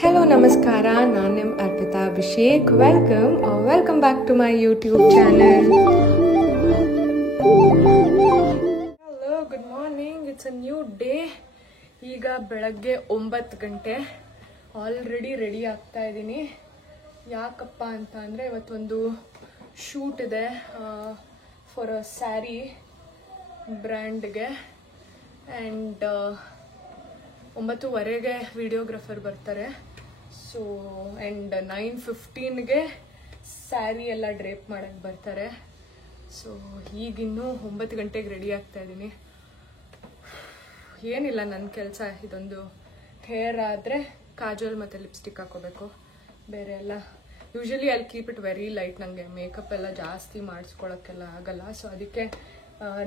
Hello, Namaskara. Nanim Arpita Abhishek. Welcome back to my YouTube channel. Hello, good morning. It's a new day. ಈಗ ಬೆಳಗ್ಗೆ 9 ಗಂಟೆ already ready ಆಗ್ತಾ ಇದ್ದೀನಿ. ಯಾಕಪ್ಪ ಅಂತ ಅಂದರೆ ಇವತ್ತೊಂದು ಶೂಟ್ ಇದೆ ಫಾರ್ ಅ ಸ್ಯಾರಿ ಬ್ರ್ಯಾಂಡ್ಗೆ ಆ್ಯಂಡ್ 9:15ಗೆ ವಿಡಿಯೋಗ್ರಾಫರ್ ಬರ್ತಾರೆ. ಸೊ ಆ್ಯಂಡ್ 9:15ಗೆ ಸ್ಯಾರಿ ಎಲ್ಲ ಡ್ರೇಪ್ ಮಾಡಕ್ಕೆ ಬರ್ತಾರೆ. ಸೊ ಈಗಿನ್ನೂ 9 ಗಂಟೆಗೆ ರೆಡಿ ಆಗ್ತಾ ಇದ್ದೀನಿ. ಏನಿಲ್ಲ, ನನ್ನ ಕೆಲಸ ಇದೊಂದು ಹೇರ್ ಆದರೆ ಕಾಜಲ್ ಮತ್ತು ಲಿಪ್ಸ್ಟಿಕ್ ಹಾಕೋಬೇಕು, ಬೇರೆ ಎಲ್ಲ ಯೂಶಲಿ ಅಲ್ಲಿ ಕೀಪ್ ಇಟ್ ವೆರಿ ಲೈಟ್. ನನಗೆ ಮೇಕಪ್ ಎಲ್ಲ ಜಾಸ್ತಿ ಮಾಡಿಸ್ಕೊಳಕ್ಕೆಲ್ಲ ಆಗಲ್ಲ. ಸೊ ಅದಕ್ಕೆ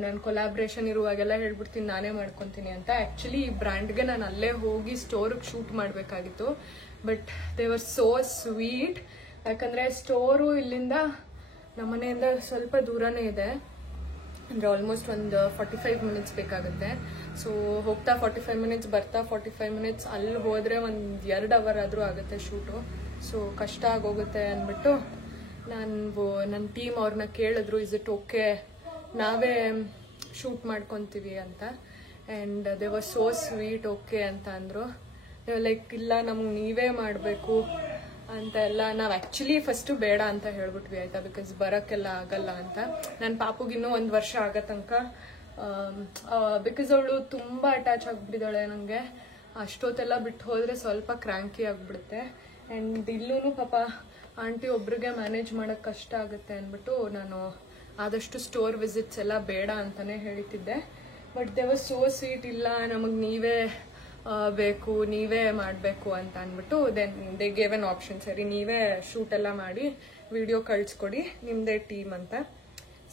ನಾನು ಕೊಲಾಬ್ರೇಷನ್ ಇರುವಾಗೆಲ್ಲ ಹೇಳ್ಬಿಡ್ತೀನಿ ನಾನೇ ಮಾಡ್ಕೊತೀನಿ ಅಂತ. ಆ್ಯಕ್ಚುಲಿ ಈ ಬ್ರ್ಯಾಂಡ್ಗೆ ನಾನು ಅಲ್ಲೇ ಹೋಗಿ ಸ್ಟೋರಿಗೆ ಶೂಟ್ ಮಾಡಬೇಕಾಗಿತ್ತು, but they were so sweet. ಯಾಕಂದರೆ ಸ್ಟೋರು ಇಲ್ಲಿಂದ ನಮ್ಮ ಮನೆಯಿಂದ ಸ್ವಲ್ಪ ದೂರನೇ ಇದೆ, ಅಂದರೆ ಆಲ್ಮೋಸ್ಟ್ ಒಂದು 45 ಮಿನಿಟ್ಸ್ ಬೇಕಾಗುತ್ತೆ. ಸೊ ಹೋಗ್ತಾ 45 ಮಿನಿಟ್ಸ್, ಬರ್ತಾ 45 ಮಿನಿಟ್ಸ್, ಅಲ್ಲಿ ಹೋದರೆ ಒಂದು 2 ಅವರ್ ಆದರೂ ಆಗುತ್ತೆ ಶೂಟು. ಸೊ ಕಷ್ಟ ಆಗೋಗುತ್ತೆ ಅಂದ್ಬಿಟ್ಟು ನನ್ನ ಟೀಮ್ ಅವ್ರನ್ನ ಕೇಳಿದ್ರು, ಇಸ್ ಇಟ್ ಓಕೆ ನಾವೇ ಶೂಟ್ ಮಾಡ್ಕೊತೀವಿ ಅಂತ. And they were so sweet, okay ಅಂತ ಅಂದರು. ಲೈಕ್ ಇಲ್ಲ ನಮ್ಗೆ ನೀವೇ ಮಾಡಬೇಕು ಅಂತ ಎಲ್ಲ. ನಾವು ಆ್ಯಕ್ಚುಲಿ ಫಸ್ಟು ಬೇಡ ಅಂತ ಹೇಳ್ಬಿಟ್ವಿ ಆಯಿತಾ, ಬಿಕಾಸ್ ಬರೋಕ್ಕೆಲ್ಲ ಆಗಲ್ಲ ಅಂತ. ನನ್ನ ಪಾಪುಗಿನ್ನೂ 1 ವರ್ಷ ಆಗೋ ತನಕ, ಬಿಕಾಸ್ ಅವಳು ತುಂಬ ಅಟ್ಯಾಚ್ ಆಗಿಬಿಟ್ಟಿದ್ದಾಳೆ ನನಗೆ. ಅಷ್ಟೊತ್ತೆಲ್ಲ ಬಿಟ್ಟು ಹೋದರೆ ಸ್ವಲ್ಪ ಕ್ರ್ಯಾಂಕಿ ಆಗಿಬಿಡುತ್ತೆ. ಆ್ಯಂಡ್ ಇಲ್ಲೂ ಪಾಪ ಆಂಟಿ ಒಬ್ರಿಗೆ ಮ್ಯಾನೇಜ್ ಮಾಡೋಕ್ಕೆ ಕಷ್ಟ ಆಗುತ್ತೆ ಅಂದ್ಬಿಟ್ಟು ನಾನು ಆದಷ್ಟು ಸ್ಟೋರ್ ವಿಸಿಟ್ಸ್ ಎಲ್ಲ ಬೇಡ ಅಂತಲೇ ಹೇಳ್ತಿದ್ದೆ. But they was so sweet, ಇಲ್ಲ ನಮಗೆ ನೀವೇ ಬೇಕು, ನೀವೇ ಮಾಡಬೇಕು ಅಂತ ಅಂದ್ಬಿಟ್ಟು ದೇ ಗೇವ್ ಎನ್ ಆಪ್ಷನ್. ಸರಿ, ನೀವೇ ಶೂಟ್ ಎಲ್ಲ ಮಾಡಿ ವಿಡಿಯೋ ಕಳಿಸ್ಕೊಡಿ, ನಿಮ್ಮದೇ ಟೀಮ್ ಅಂತ.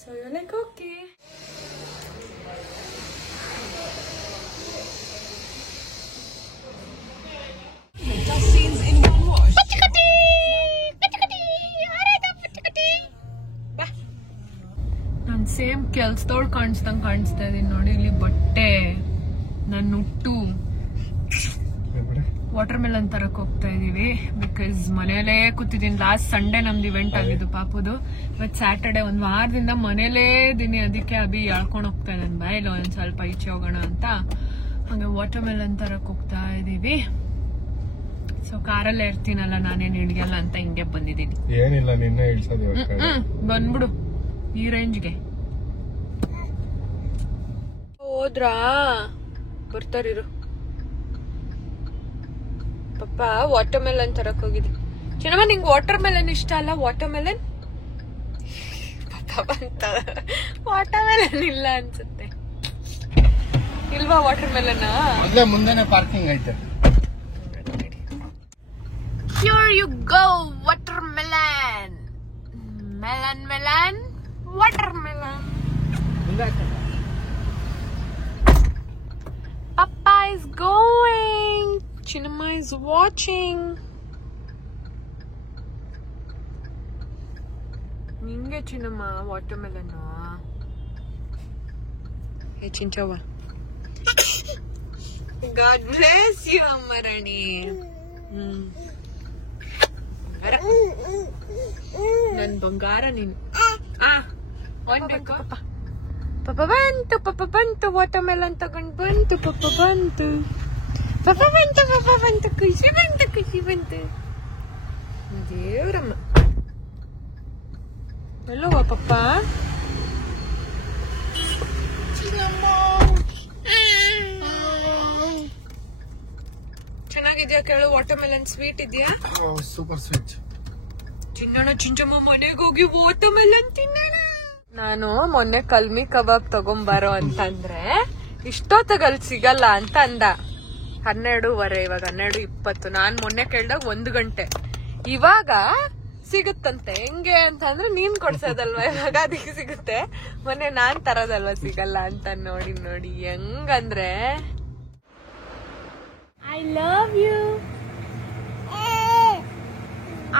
So you like okay. ನಾನು ಸೇಮ್ ಕೆಲ್ಸದವ್ಳು ಕಾಣಿಸ್ದಂಗೆ ಕಾಣಿಸ್ತಾ ಇದೀನಿ ನೋಡಿ. ಇಲ್ಲಿ ಬಟ್ಟೆ, ನನ್ನ ಹುಟ್ಟು, ವಾಟರ್ ಮೆಲನ್ ತರಕ್ ಹೋಗ್ತಾ ಇದೀವಿ. ಬಿಕಾಸ್ ಮನೇಲೇ ಕೂತಿದ್ದೀನಿ. ಲಾಸ್ಟ್ ಸಂಡೇ ನಮ್ದು ಇವೆಂಟ್ ಆಗಿದ್ದು ಪಾಪುದು. ಇವತ್ತು ಸ್ಯಾಟರ್ಡೆ. ಒಂದು ವಾರದಿಂದ ಮನೇಲೇ ಇದೀನಿ. ಅದಕ್ಕೆ ಅಭಿ ಎಳ್ಕೊಂಡು ಹೋಗ್ತಾ ಇದ್ದಾನೆ, ಬಾಯಿಲ್ಲ ಒಂದ್ ಸ್ವಲ್ಪ ಈಚೆ ಹೋಗೋಣ ಅಂತ. ಹಂಗೆ ವಾಟರ್ ಮೆಲನ್ ತರಕ್ ಹೋಗ್ತಾ ಇದೀವಿ. ಸೊ ಕಾರಲ್ಲೇ ಇರ್ತೀನಲ್ಲ, ನಾನೇನು ಹಿಡಿಯಲ್ಲ ಅಂತ ಹಿಂಗೆ ಬಂದಿದ್ದೀನಿ. ಏನಿಲ್ಲ, ನಿನ್ನೆ ಬಂದ್ಬಿಡು ಈ ರೇಂಜ್ಗೆ. ಹೋದ್ರಾ ಬರ್ತಾರಿರು. ಪಪ್ಪ ವಾಟರ್ ಮೆಲನ್ ತರಕ್ ಹೋಗಿದ್ದೆ. ಚಿನ್ನಮ್ಮ ನಿಂಗೆ ವಾಟರ್ ಮೆಲನ್ ಇಷ್ಟ ಅಲ್ಲ? ವಾಟರ್ ಮೆಲನ್ ಪಪ್ಪ ಬಂತ. ವಾಟರ್ ಮೆಲನ್ ಇಲ್ಲ ಅನ್ಸುತ್ತೆ, ಇಲ್ವಾ ವಾಟರ್ ಮೆಲನ್? ಮುಂದೆನೆ ಪಾರ್ಕಿಂಗ್ ಐತೆ. Here you go, watermelon. Melon, watermelon. Papa is going. Chinamma is watching. Ninge Chinamma watermelon. Hey Chinchava. God bless you, Amarani. ನನ್ ಬಂಗಾರ ನೀನು. ಪಪ್ಪ ಬಂತು ವಾಟರ್ ಮೆಲನ್ ತಗೊಂಡ್ ಬಂತು. ಪಪ್ಪ ಬಂತು ಖುಷಿ ಬಂತು. ದೇವ್ರಮ್ಮ ಎಲ್ಲೋವ ಪಪ್ಪ? ಚೆನ್ನಾಗಿದ್ಯಾ ಕೇಳು? ವಾಟರ್ ಮೆಲನ್ ಸ್ವೀಟ್ ಇದೆಯಾ? Super sweet. ಚಿನ್ನಣ ಚಿಂಚಮ್ಮ ಮನೆಗೆ ಹೋಗಿ ವಾಟರ್ ಮೆಲನ್ ತಿನ್ನೋಣ. ನಾನು ಮೊನ್ನೆ ಕಲ್ಮಿ ಕಬಾಬ್ ತಗೊಂಬಾರೋ ಅಂತಂದ್ರೆ ಇಷ್ಟೊತ್ತಗಲ್ ಸಿಗಲ್ಲ ಅಂತ ಅಂದ. 12:15, ಇವಾಗ 12:20. ನಾನ್ ಮೊನ್ನೆ ಕೇಳ್ದಾಗ 1 ಗಂಟೆ. ಇವಾಗ ಸಿಗುತ್ತಂತೆ. ಹೆಂಗೆ ಅಂತ ಅಂದ್ರೆ ನೀನ್ ಕೊಡ್ಸೋದಲ್ವಾ, ಇವಾಗ ಅದಕ್ಕೆ ಸಿಗುತ್ತೆ. ಮೊನ್ನೆ ನಾನ್ ತರೋದಲ್ವಾ ಸಿಗಲ್ಲ ಅಂತ. ನೋಡಿ ಹೆಂಗಂದ್ರೆ I love you.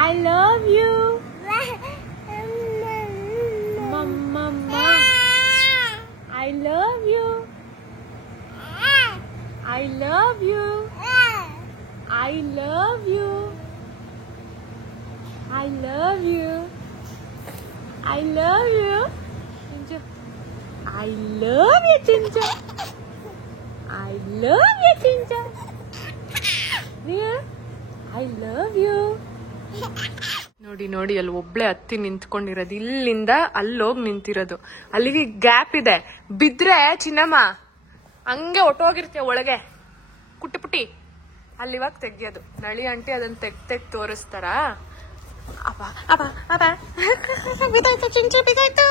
I love you. Mama. I love you. I love you. I love you. I love you. I love you. Chinchu. I love you, Chinchu. I love you, Chinchu. Ria, I love you. ನೋಡಿ ನೋಡಿ ಅಲ್ಲಿ ಒಬ್ಳೆ ಹತ್ತಿ ನಿಂತ್ಕೊಂಡಿರೋದು, ಇಲ್ಲಿಂದ ಅಲ್ಲೋಗಿ ನಿಂತಿರೋದು. ಅಲ್ಲಿಗೆ gap ಇದೆ, ಬಿದ್ರೆ ಚಿನ್ನಮ್ಮ ಹಂಗೆ ಒಟ್ಟೋಗಿರ್ತೀಯ ಒಳಗೆ ಕುಟ್ಟಿಪುಟ್ಟಿ. ಅಲ್ಲಿ ಇವಾಗ ತೆಗಿಯೋದು ನಳಿ ಆಂಟಿ ಅದನ್ನ ತೆಗ್ ತೋರಿಸ್ತಾರ. ಅಪ್ಪ ಅಪ್ಪ ಅಪ್ಪ ಬಿದ್ದಾಯ್ತು ಚಿಂಚು, ಬಿದ್ದಾಯ್ತು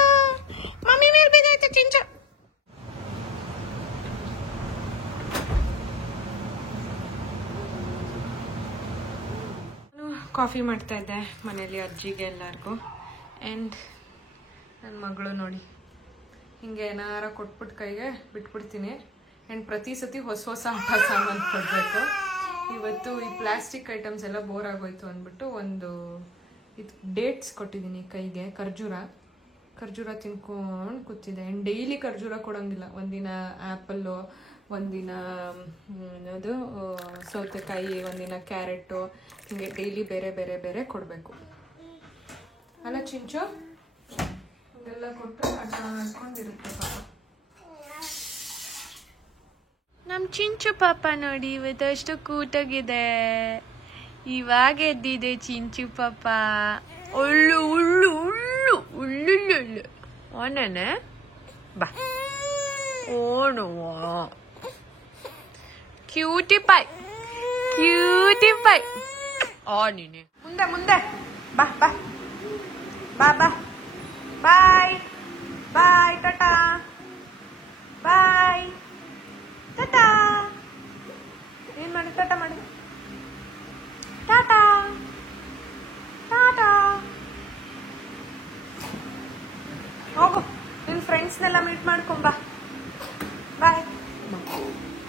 ಮಮ್ಮಿ ಮೇಲೆ ಬಿದ್ದಾಯ್ತು ಚಿಂಚು. ಕಾಫಿ ಮಾಡ್ತಾ ಇದ್ದೆ ಮನೇಲಿ ಅಜ್ಜಿಗೆ ಎಲ್ಲರಿಗೂ. ಆ್ಯಂಡ್ ನನ್ನ ಮಗಳು ನೋಡಿ ಹಿಂಗೆ ಏನಾರ ಕೊಟ್ಬಿಟ್ಟು ಕೈಗೆ ಬಿಟ್ಬಿಡ್ತೀನಿ. ಆ್ಯಂಡ್ ಪ್ರತಿ ಸತಿ ಹೊಸ ಹೊಸ ಆಟ ಸಾಮಾನು ಕೊಡಬೇಕು. ಇವತ್ತು ಈ ಪ್ಲಾಸ್ಟಿಕ್ ಐಟಮ್ಸ್ ಎಲ್ಲ ಬೋರ್ ಆಗೋಯ್ತು ಅಂದ್ಬಿಟ್ಟು ಒಂದು ಇದು ಡೇಟ್ಸ್ ಕೊಟ್ಟಿದ್ದೀನಿ ಕೈಗೆ, ಖರ್ಜೂರ ತಿನ್ಕೊಂಡು ಕೂತಿದ್ದೆ. ಆ್ಯಂಡ್ ಡೈಲಿ ಖರ್ಜೂರ ಕೊಡೋಂಗಿಲ್ಲ, ಒಂದಿನ ಆ್ಯಪಲ್ಲು, ಒಂದಿನ ಅದು ಸೌತೆಕಾಯಿ, ಒಂದಿನ ಕ್ಯಾರೆಟು, ಹಿಂಗೆ ಡೈಲಿ ಬೇರೆ ಬೇರೆ ಬೇರೆ ಕೊಡಬೇಕು ಅಲ್ಲ ಚಿಂಚು? ಹಿಂಗೆಲ್ಲ ಕೊಟ್ಟು ಆಟ ಆಡ್ಕೊಂಡಿರುತ್ತೆ ಪಾಪ. ನಮ್ಮ ಚಿಂಚು ಪಾಪ ನೋಡಿ ಇವತ್ತಷ್ಟು ಕೂಟಾಗಿದೆ. ಇವಾಗ ಎದ್ದಿದೆ ಚಿಂಚು ಪಾಪ. ಉಳ್ಳು ಉಳ್ಳು ಉಳ್ಳು ಉಳ್ಳುಳ್ಳು ಓನೇ ಬಾ ಓಣು ಕ್ಯೂಟಿ ಪೈ ಓ ನೀನೆ ಮುಂದೆ ಮುಂದೆ ಬಾ ಬಾ ಬಾ ಬಾ ಬಾಯ್ ಬಾಯ್ ಟಾಟಾ ಬಾಯ್ ಟಾಟಾ. ಏನ್ ಮಾಡಿ ಟಾಟಾ ಮಾಡಿ, ಟಾಟಾ ಟಾಟಾ. ಹೋಗು ನಿನ್ ಫ್ರೆಂಡ್ಸ್ನೆಲ್ಲ ಮೀಟ್ ಮಾಡ್ಕೊಂಬಾ. ಬಾಯ್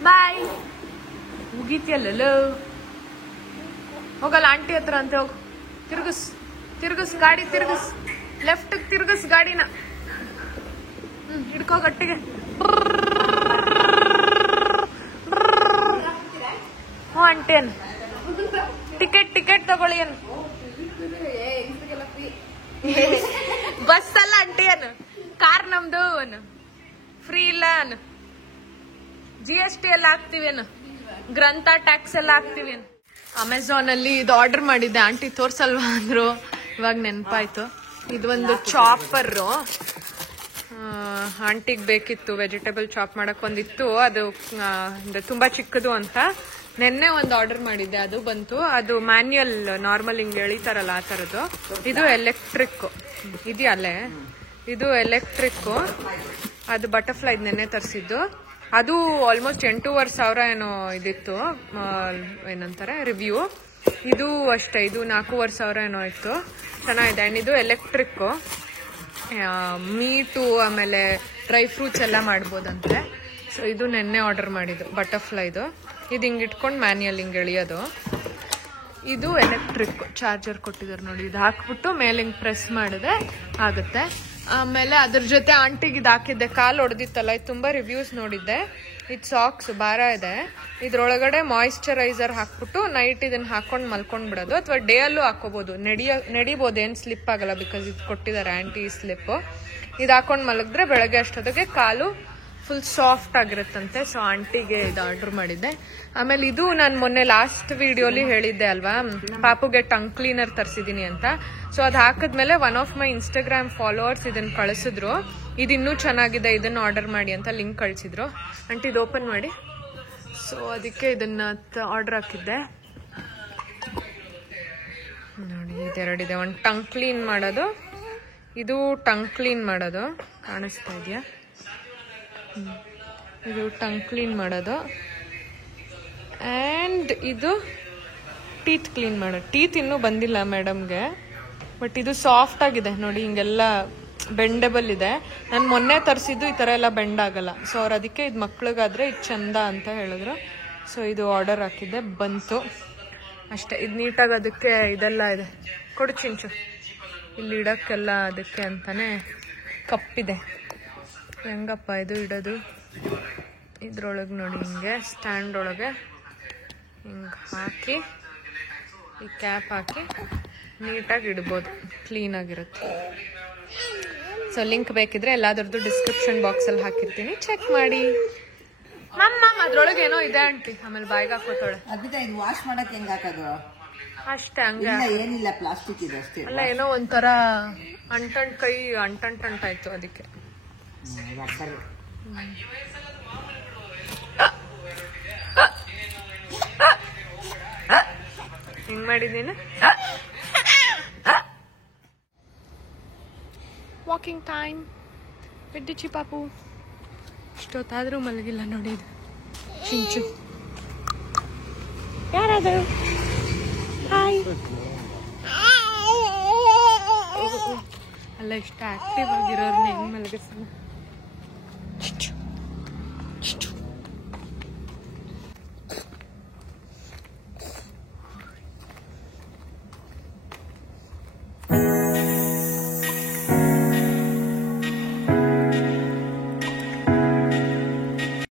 ಬಾಯ್. ಮುಗೀತಿಯಲ್ಲ, ಹೋಗಲ್ಲ ಆಂಟಿ ಹತ್ರ ಅಂತ. ಹೋಗು, ತಿರ್ಗಸ್ ಗಾಡಿ ತಿರ್ಗಸ್, ಲೆಫ್ಟ್ ತಿರ್ಗಸ್ ಗಾಡಿನ. ಹಿಡ್ಕೋ ಗಟ್ಟಿಗೆ. ಹ್ಞೂ ಆಂಟಿ ಅನ್ ಟಿಕೆಟ್ ತಗೊಳ್ಳಿ ಅನ್. ಬಸ್ ಅಲ್ಲ ಆಂಟಿ ಅನ್, ಕಾರ್ ನಮ್ದು ಅನ್, ಫ್ರೀ ಇಲ್ಲ ಅನ್. GST ಎಲ್ಲ ಹಾಕ್ತಿವಿ ಅನ್, ಗ್ರಂಥ ಟ್ಯಾಕ್ಸ್ ಎಲ್ಲ ಹಾಕ್ತಿವಿ ಅನ್. ಅಮೆಝಾನ್ ಅಲ್ಲಿ ಇದು ಆರ್ಡರ್ ಮಾಡಿದ್ದೆ, ಆಂಟಿ ತೋರ್ಸಲ್ವಾ ಅಂದ್ರು, ಇವಾಗ ನೆನಪಾಯ್ತು. ಇದು ಒಂದು ಚಾಪರು, ಆಂಟಿಗೆ ಬೇಕಿತ್ತು ವೆಜಿಟೇಬಲ್ ಚಾಪ್ ಮಾಡಕ್ ಒಂದಿತ್ತು, ಅದು ತುಂಬಾ ಚಿಕ್ಕದು ಅಂತ ನೆನ್ನೆ ಒಂದು ಆರ್ಡರ್ ಮಾಡಿದ್ದೆ, ಅದು ಬಂತು. ಅದು ಮ್ಯಾನ್ಯುಯಲ್, ನಾರ್ಮಲ್ ಹಿಂಗೆ ಎಳಿತಾರಲ್ಲ ಆ ಥರದ್ದು. ಇದು ಎಲೆಕ್ಟ್ರಿಕ್ ಇದೆಯಲ್ಲೇ, ಇದು ಎಲೆಕ್ಟ್ರಿಕ್. ಅದು ಬಟರ್ಫ್ಲೈ ನೆನ್ನೆ ತರಿಸಿದ್ದು. ಅದು ಆಲ್ಮೋಸ್ಟ್ 8,500 ಏನೋ ಇದಿತ್ತು, ಏನಂತಾರೆ ರಿವ್ಯೂ. ಇದು ಅಷ್ಟೇ, ಇದು 4,500 ಏನೋ ಇತ್ತು. ಚೆನ್ನಾಗಿದೆ. ಆ್ಯಂಡ್ ಇದು ಎಲೆಕ್ಟ್ರಿಕ್ಕು, ಮೀಟು ಆಮೇಲೆ ಡ್ರೈ ಫ್ರೂಟ್ಸ್ ಎಲ್ಲ ಮಾಡ್ಬೋದಂತೆ. ಸೊ ಇದು ನೆನ್ನೆ ಆರ್ಡರ್ ಮಾಡಿದ್ದು ಬಟರ್ಫ್ಲೈದು. ಇದು ಹಿಂಗೆ ಇಟ್ಕೊಂಡು ಮ್ಯಾನ್ಯಲ್ ಹಿಂಗೆ ಎಳಿಯೋದು. ಇದು ಎಲೆಕ್ಟ್ರಿಕ್ ಚಾರ್ಜರ್ ಕೊಟ್ಟಿದ್ದಾರೆ ನೋಡಿ, ಇದು ಹಾಕ್ಬಿಟ್ಟು ಮೇಲೆ ಹಿಂಗೆ ಪ್ರೆಸ್ ಮಾಡಿದ್ರೆ ಆಗುತ್ತೆ. ಆಮೇಲೆ ಅದ್ರ ಜೊತೆ ಆಂಟಿಗೆ ಇದು ಹಾಕಿದ್ದೆ, ಕಾಲು ಹೊಡೆದಿತ್ತಲ್ಲ, ಇದು ತುಂಬ ರಿವ್ಯೂಸ್ ನೋಡಿದ್ದೆ. ಇದು ಸಾಕ್ಸ್ ಭಾರ ಇದೆ, ಇದ್ರೊಳಗಡೆ ಮಾಯಿಶ್ಚರೈಸರ್ ಹಾಕ್ಬಿಟ್ಟು ನೈಟ್ ಇದನ್ನ ಹಾಕೊಂಡು ಮಲ್ಕೊಂಡ್ ಬಿಡೋದು, ಅಥವಾ ಡೇ ಅಲ್ಲೂ ಹಾಕೋಬಹುದು. ನಡಿಬೋದು, ಏನು ಸ್ಲಿಪ್ ಆಗಲ್ಲ, ಬಿಕಾಸ್ ಇದು ಕೊಟ್ಟಿದ್ದಾರೆ ಆಂಟಿ ಸ್ಲಿಪ್. ಇದು ಹಾಕೊಂಡು ಮಲಗಿದ್ರೆ ಬೆಳಗ್ಗೆ ಅಷ್ಟೊತ್ತಿಗೆ ಕಾಲು ಫುಲ್ ಸಾಫ್ಟ್ ಆಗಿರುತ್ತಂತೆ. ಸೊ ಆಂಟಿಗೆ ಇದು ಆರ್ಡರ್ ಮಾಡಿದ್ದೆ. ಆಮೇಲೆ ಇದು ನಾನು ಮೊನ್ನೆ ಲಾಸ್ಟ್ ವಿಡಿಯೋಲಿ ಹೇಳಿದ್ದೆ ಅಲ್ವಾ, ಪಾಪುಗೆ ಟಂಗ್ ಕ್ಲೀನರ್ ತರಿಸಿದೀನಿ ಅಂತ. ಸೊ ಅದು ಹಾಕಿದ್ಮೇಲೆ one of my Instagram followers ಇದನ್ನ ಕಳಿಸಿದ್ರು, ಇದು ಇನ್ನೂ ಚೆನ್ನಾಗಿದೆ, ಇದನ್ನ ಆರ್ಡರ್ ಮಾಡಿ ಅಂತ ಲಿಂಕ್ ಕಳಿಸಿದ್ರು. ಆಂಟಿ ಇದು ಓಪನ್ ಮಾಡಿ. ಸೊ ಅದಕ್ಕೆ ಇದನ್ನ ಆರ್ಡರ್ ಹಾಕಿದ್ದೆ ನೋಡಿ. ಇದೆರಡಿದೆ, ಒಂದು ಟಂಗ್ ಕ್ಲೀನ್ ಮಾಡೋದು, ಇದು ಟಂಗ್ ಕ್ಲೀನ್ ಮಾಡೋದು, ಕಾಣಿಸ್ತಾ ಇದೆಯಾ? ಇದು ಟಂಗ್ ಕ್ಲೀನ್ ಮಾಡೋದು. ಆ್ಯಂಡ್ ಇದು ಟೀತ್ ಕ್ಲೀನ್ ಮಾಡೋದು. ಟೀತ್ ಇನ್ನೂ ಬಂದಿಲ್ಲ ಮೇಡಮ್ಗೆ, ಬಟ್ ಇದು ಸಾಫ್ಟ್ ಆಗಿದೆ ನೋಡಿ, ಹಿಂಗೆಲ್ಲ ಬೆಂಡೆಬಲ್ ಇದೆ. ನಾನು ಮೊನ್ನೆ ತರಿಸಿದ್ದು ಈ ಥರ ಎಲ್ಲ ಬೆಂಡ್ ಆಗಲ್ಲ. ಸೊ ಅವ್ರು ಅದಕ್ಕೆ ಇದು ಮಕ್ಳಿಗಾದ್ರೆ ಇದು ಚಂದ ಅಂತ ಹೇಳಿದ್ರು. ಸೊ ಇದು ಆರ್ಡರ್ ಹಾಕಿದ್ದೆ, ಬಂತು ಅಷ್ಟೇ. ಇದು ನೀಟಾಗಿ ಅದಕ್ಕೆ ಇದೆಲ್ಲ ಇದೆ. ಕೊಡು ಚಿಂಚು, ಇಲ್ಲಿ ಇಡೋಕ್ಕೆಲ್ಲ ಅದಕ್ಕೆ ಅಂತಾನೆ ಕಪ್ಪಿದೆ. ಹೆಂಗಪ್ಪ ಇದು ಇಡೋದು? ಇದ್ರೊಳಗೆ ನೋಡಿ, ಹಿಂಗೆ ಸ್ಟ್ಯಾಂಡ್ ಒಳಗೆ ಹಿಂಗೆ ಹಾಕಿ ಈ ಕ್ಯಾಪ್ ಹಾಕಿ ನೀಟಾಗಿ ಇಡ್ಬೋದು, ಕ್ಲೀನಾಗಿರುತ್ತೆ. ಸೊ ಲಿಂಕ್ ಬೇಕಿದ್ರೆ ಎಲ್ಲಾದ್ರದ್ದು ಡಿಸ್ಕ್ರಿಪ್ಷನ್ ಬಾಕ್ಸಲ್ಲಿ ಹಾಕಿರ್ತೀನಿ, ಚೆಕ್ ಮಾಡಿ. ಅದ್ರೊಳಗೆ ಏನೋ ಇದೆ ಆಂಟಿ, ಆಮೇಲೆ ಬಾಯಿಗೆ ಹಾಕೋತಾಳೆ. ಅದ್ಬಿಟ್ಟು ಇದು ವಾಶ್ ಮಾಡಕ್ ಹೆಂಗ್ ಹಾಕೋದು? ಅಷ್ಟೇ ಹಂಗೆ. ಏನಿಲ್ಲ, ಪ್ಲಾಸ್ಟಿಕ್ ಇದೆ ಅಷ್ಟೇ. ಅಲ್ಲ ಏನೋ ಒಂಥರ ಕೈ ಅಂಟಾಯ್ತು ಅದಕ್ಕೆ. ಹಿಂಗ್ ಮಾಡಿದ್ದೀನಿ. ವಾಕಿಂಗ್ ಟೈಮ್ ಬಿಡ್ಡಿಚಿ ಪಾಪು. ಇಷ್ಟೊತ್ತಾದ್ರೂ ಮಲಗಿಲ್ಲ ನೋಡಿ. ಇದು ಚಿಂಚು ಯಾರದು? ಹಾಯ್. ಅಲ್ಲ ಇಷ್ಟ ಆಕ್ಟಿವ್ ಆಗಿರೋರ್ನ ಹೆಂಗ್ ಮಲಗಿಸ್ತಾನೆ.